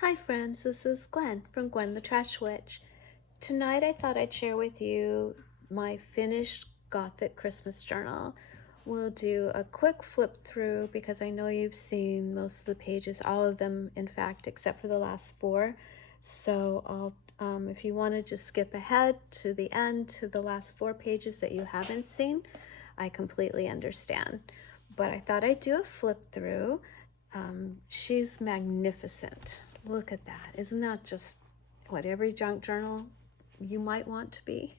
Hi friends, this is Gwen from Gwen the Trash Witch. Tonight I thought I'd share with you my finished Gothic Christmas journal. We'll do a quick flip through because I know you've seen most of the pages, all of them in fact, except for the last four. So if you want to just skip ahead to the end to the last four pages that you haven't seen, I completely understand. But I thought I'd do a flip through. She's magnificent. Look at that. Isn't that just what every junk journal you might want to be?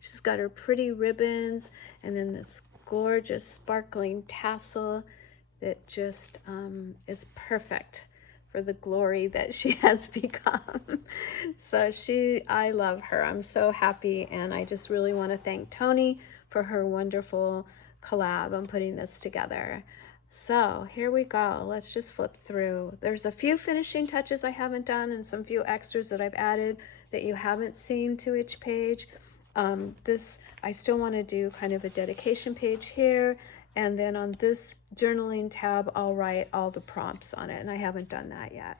She's got her pretty ribbons and then this gorgeous sparkling tassel that just is perfect for the glory that she has become. I love her. I'm so happy, and I just really want to thank Tony for her wonderful collab on putting this together. So here we go. Let's just flip through. There's a few finishing touches I haven't done and some few extras that I've added that you haven't seen to each page. I still want to do kind of a dedication page here, and then on this journaling tab I'll write all the prompts on it, and I haven't done that yet.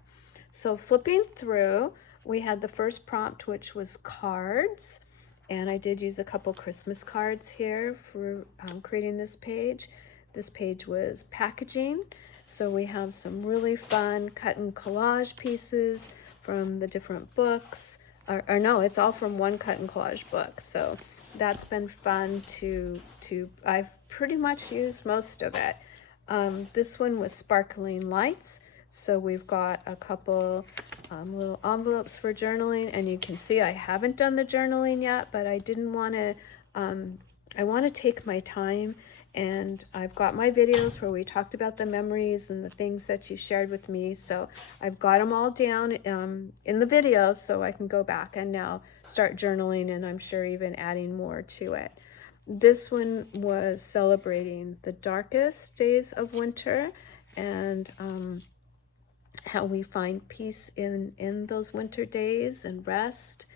So flipping through, we had the first prompt, which was cards, and I did use a couple Christmas cards here for creating this page. This page was packaging, so we have some really fun cut and collage pieces from the different books, or no, it's all from one cut and collage book, so that's been fun I've pretty much used most of it. This one was sparkling lights, so we've got a couple little envelopes for journaling, and you can see I haven't done the journaling yet, but I didn't want to, I want to take my time, and I've got my videos where we talked about the memories and the things that you shared with me, so I've got them all down in the video so I can go back and now start journaling, and I'm sure even adding more to it. This one was celebrating the darkest days of winter and how we find peace in those winter days and rest.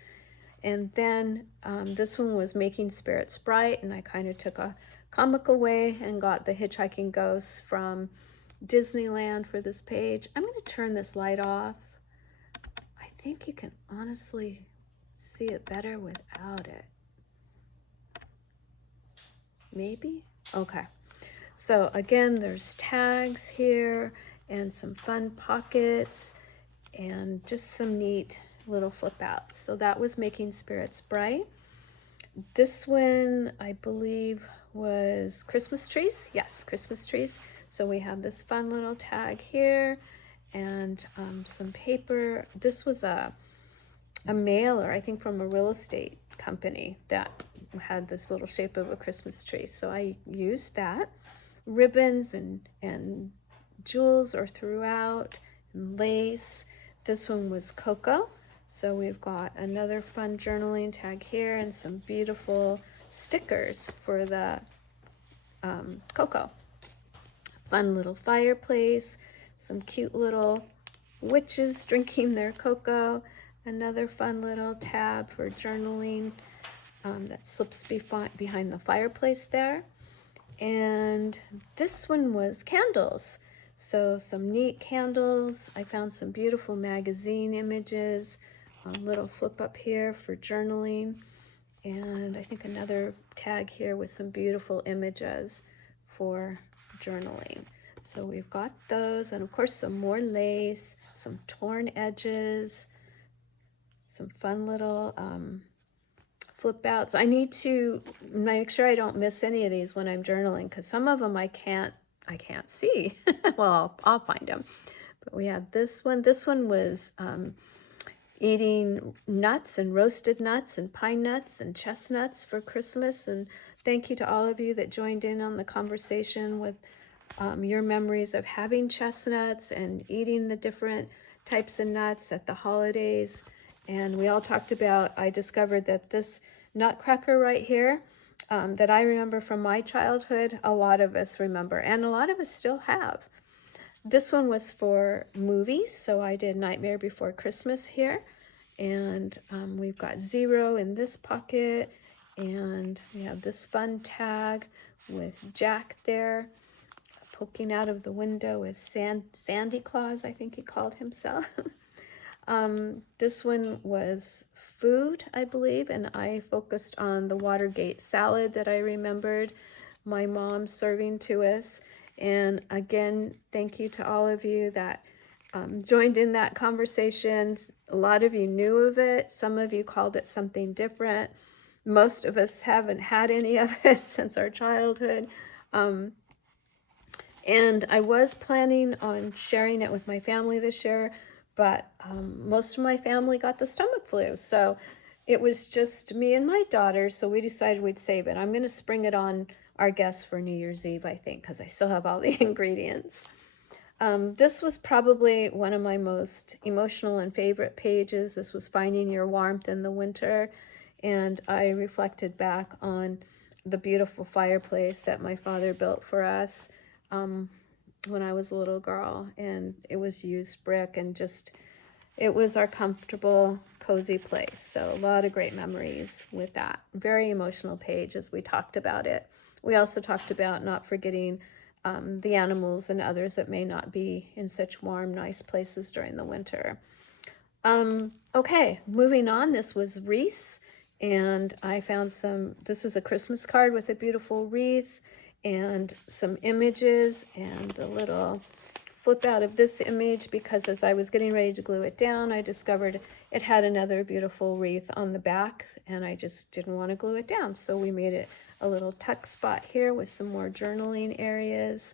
And then this one was making spirits bright, and I kind of took a comical way and got the hitchhiking ghosts from Disneyland for this page. I'm going to turn this light off. I think you can honestly see it better without it. Maybe? Okay. So again, there's tags here and some fun pockets and just some neat little flip outs. So that was making spirits bright. This one, I believe, was Christmas trees. Yes, Christmas trees. So we have this fun little tag here and some paper. This was a mailer, I think, from a real estate company that had this little shape of a Christmas tree. So I used that. Ribbons and jewels are throughout, and lace. This one was cocoa. So we've got another fun journaling tag here and some beautiful stickers for the cocoa. Fun little fireplace, some cute little witches drinking their cocoa, another fun little tab for journaling that slips behind the fireplace there. And this one was candles. So some neat candles. I found some beautiful magazine images, a little flip up here for journaling, and I think another tag here with some beautiful images for journaling. So we've got those, and of course some more lace, some torn edges, some fun little flip outs. I need to make sure I don't miss any of these when I'm journaling, because some of them I can't see. Well, I'll find them. But we have this one. This one was eating nuts and roasted nuts and pine nuts and chestnuts for Christmas. And thank you to all of you that joined in on the conversation with your memories of having chestnuts and eating the different types of nuts at the holidays. And we all talked about, I discovered that this nutcracker right here that I remember from my childhood, a lot of us remember, and a lot of us still have. This one was for movies, so I did Nightmare Before Christmas here. And we've got 0 in this pocket, and we have this fun tag with Jack there poking out of the window with Sandy Claus, I think he called himself. This one was food, I believe, and I focused on the Watergate salad that I remembered my mom serving to us. And again, thank you to all of you that joined in that conversation. A lot of you knew of it. Some of you called it something different. Most of us haven't had any of it since our childhood. And I was planning on sharing it with my family this year, but most of my family got the stomach flu. So it was just me and my daughter, so we decided we'd save it. I'm going to spring it on our guests for New Year's Eve, I think, because I still have all the ingredients. This was probably one of my most emotional and favorite pages. This was finding your warmth in the winter, and I reflected back on the beautiful fireplace that my father built for us when I was a little girl, and it was used brick, and just it was our comfortable, cozy place. So a lot of great memories with that. Very emotional page as we talked about it. We also talked about not forgetting the animals and others that may not be in such warm, nice places during the winter. Okay, moving on. This was wreaths, and I found this is a Christmas card with a beautiful wreath and some images, and a little flip out of this image because as I was getting ready to glue it down, I discovered it had another beautiful wreath on the back, and I just didn't want to glue it down. So we made it a little tuck spot here with some more journaling areas,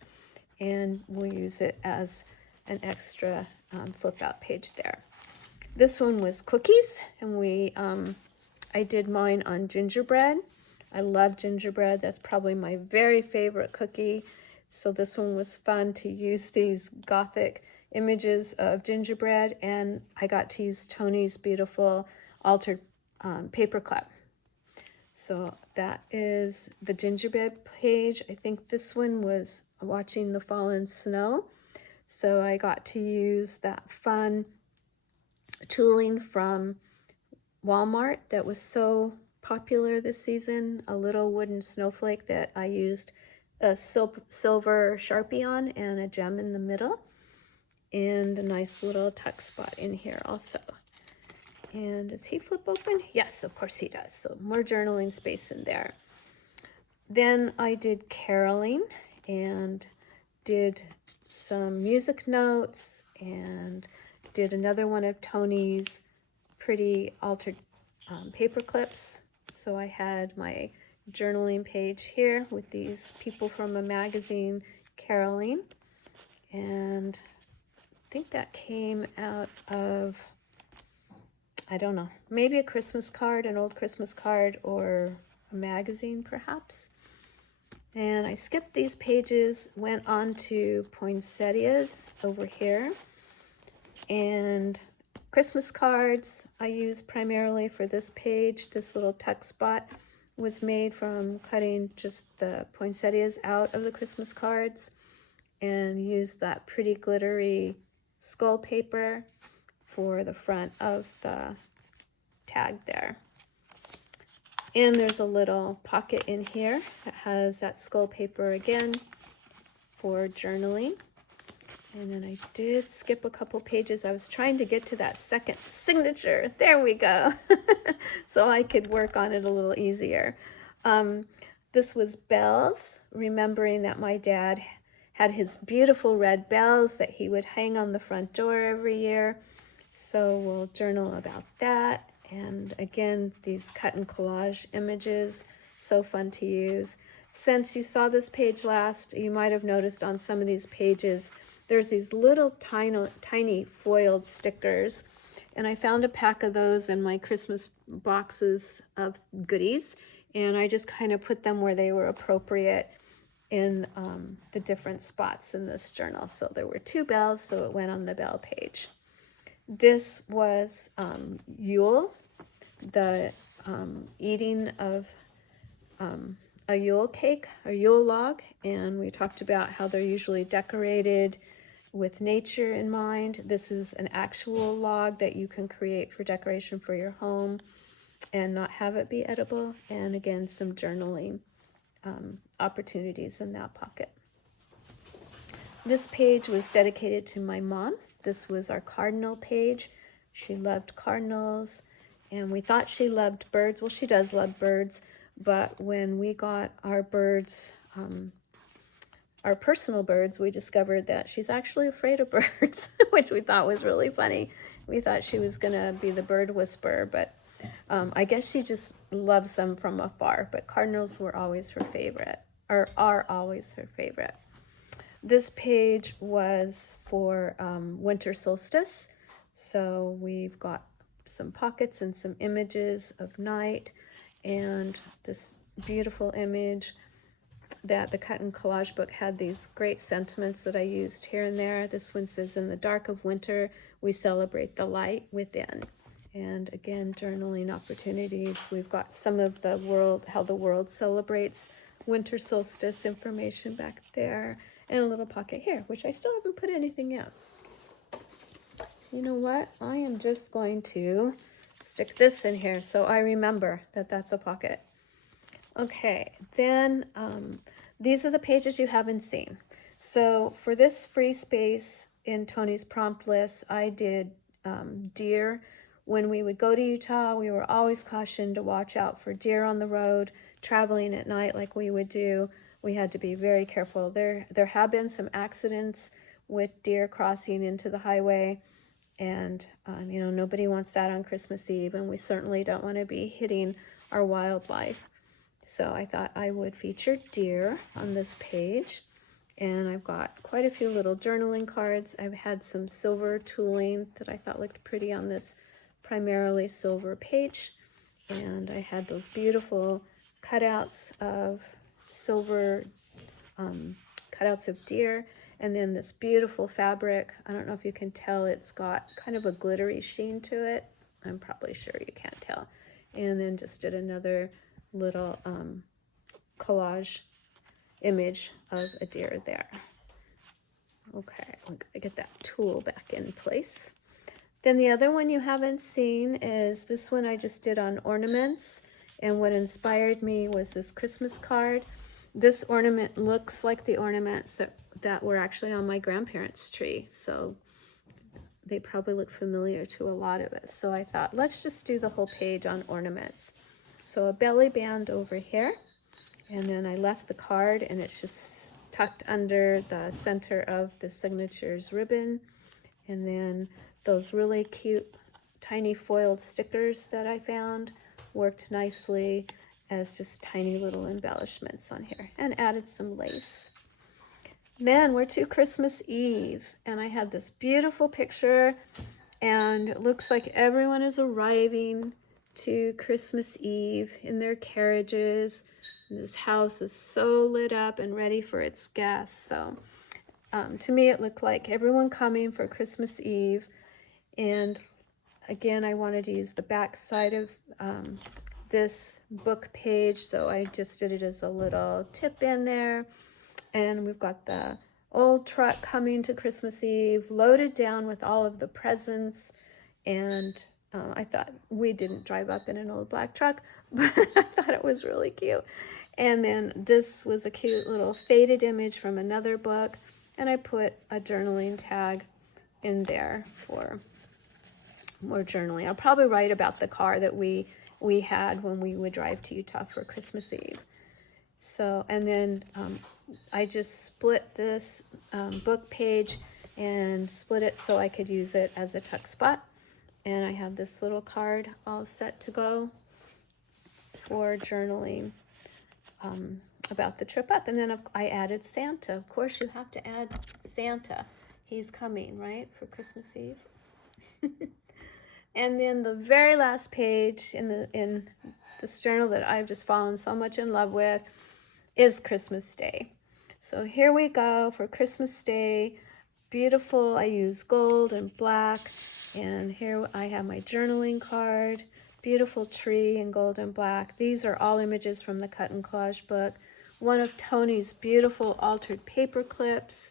and we'll use it as an extra flip out page there. This one was cookies, and I did mine on gingerbread. I love gingerbread. That's probably my very favorite cookie. So this one was fun to use these Gothic images of gingerbread, and I got to use Tony's beautiful altered paperclip. So that is the gingerbread page. I think this one was watching the fallen snow. So I got to use that fun tooling from Walmart that was so popular this season, a little wooden snowflake that I used a silver Sharpie on and a gem in the middle, and a nice little tuck spot in here also. And does he flip open? Yes, of course he does. So more journaling space in there. Then I did caroling and did some music notes and did another one of Tony's pretty altered paper clips. So I had my journaling page here with these people from a magazine caroling, and I think that came out of, I don't know, maybe a Christmas card, an old Christmas card, or a magazine perhaps. And I skipped these pages, went on to poinsettias over here, and Christmas cards I use primarily for this page. This little tuck spot was made from cutting just the poinsettias out of the Christmas cards, and used that pretty glittery skull paper for the front of the tag there. And there's a little pocket in here that has that skull paper again for journaling. And then I did skip a couple pages. I was trying to get to that second signature. There we go. So I could work on it a little easier. This was bells, remembering that my dad had his beautiful red bells that he would hang on the front door every year. So we'll journal about that. And again, these cut and collage images, so fun to use. Since you saw this page last, you might have noticed on some of these pages, there's these little tiny foiled stickers. And I found a pack of those in my Christmas boxes of goodies. And I just kind of put them where they were appropriate in the different spots in this journal. So there were 2 bells, so it went on the bell page. This was Yule, the eating of a Yule cake, a Yule log, and we talked about how they're usually decorated with nature in mind. This is an actual log that you can create for decoration for your home and not have it be edible. And again, some journaling opportunities in that pocket. This page was dedicated to my mom. This was our cardinal page She loved cardinals, and we thought she loved birds. Well, she does love birds, but when we got our birds, our personal birds, we discovered that she's actually afraid of birds, which we thought was really funny. We thought she was gonna be the bird whisperer, but I guess she just loves them from afar. But cardinals were always her favorite, or are always her favorite. This page was for winter solstice. So we've got some pockets and some images of night, and this beautiful image that the Cut and Collage book had these great sentiments that I used here and there. This one says, "In the dark of winter, we celebrate the light within." And again, journaling opportunities. We've got some of the world, how the world celebrates winter solstice information back there, and a little pocket here, which I still haven't put anything in. You know what? I am just going to stick this in here so I remember that that's a pocket. Okay, then these are the pages you haven't seen. So for this free space in Tony's prompt list, I did deer. When we would go to Utah, we were always cautioned to watch out for deer on the road. Traveling at night like we would do, we had to be very careful. There have been some accidents with deer crossing into the highway, and you know, nobody wants that on Christmas Eve, and we certainly don't want to be hitting our wildlife. So I thought I would feature deer on this page. And I've got quite a few little journaling cards. I've had some silver tooling that I thought looked pretty on this primarily silver page. And I had those beautiful cutouts of silver, cutouts of deer. And then this beautiful fabric. I don't know if you can tell, it's got kind of a glittery sheen to it. I'm probably sure you can't tell. And then just did another little collage image of a deer there. Okay, I'm gonna get that tool back in place. Then the other one you haven't seen is this one I just did on ornaments, and what inspired me was this Christmas card. This ornament looks like the ornaments that were actually on my grandparents' tree, so they probably look familiar to a lot of us. So I thought, let's just do the whole page on ornaments. So a belly band over here, and then I left the card, and it's just tucked under the center of the signatures ribbon. And then those really cute tiny foiled stickers that I found worked nicely as just tiny little embellishments on here, and added some lace. Then we're to Christmas Eve, and I had this beautiful picture, and it looks like everyone is arriving to Christmas Eve in their carriages. And this house is so lit up and ready for its guests. So to me, it looked like everyone coming for Christmas Eve. And again, I wanted to use the back side of this book page, so I just did it as a little tip in there. And we've got the old truck coming to Christmas Eve, loaded down with all of the presents. And I thought, we didn't drive up in an old black truck, but I thought it was really cute. And then this was a cute little faded image from another book, and I put a journaling tag in there for more journaling. I'll probably write about the car that we had when we would drive to Utah for Christmas Eve. So, and then I just split this book page and split it so I could use it as a tuck spot. And I have this little card all set to go for journaling about the trip up. And then I added Santa. Of course, you have to add Santa. He's coming, right, for Christmas Eve. And then the very last page in this journal that I've just fallen so much in love with is Christmas Day. So here we go for Christmas Day. Beautiful. I use gold and black, and here I have my journaling card. Beautiful tree in gold and black. These are all images from the Cut and Collage book. One of Tony's beautiful altered paper clips.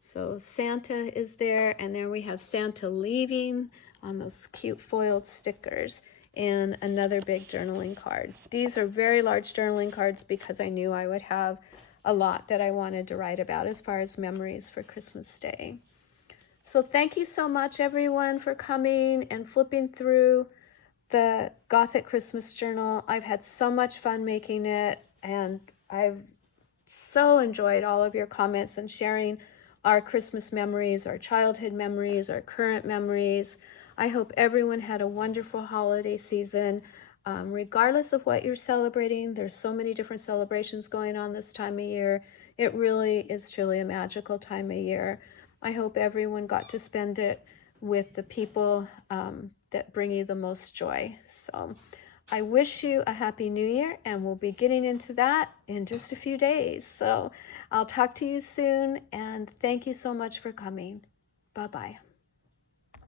So Santa is there, and there we have Santa leaving on those cute foiled stickers, and another big journaling card. These are very large journaling cards because I knew I would have a lot that I wanted to write about as far as memories for Christmas Day. So thank you so much, everyone, for coming and flipping through the Gothic Christmas Journal. I've had so much fun making it, and I've so enjoyed all of your comments and sharing our Christmas memories, our childhood memories, our current memories. I hope everyone had a wonderful holiday season. Regardless of what you're celebrating, there's so many different celebrations going on this time of year. It really is truly a magical time of year. I hope everyone got to spend it with the people that bring you the most joy. So I wish you a happy new year, and we'll be getting into that in just a few days. So I'll talk to you soon, and thank you so much for coming. Bye-bye.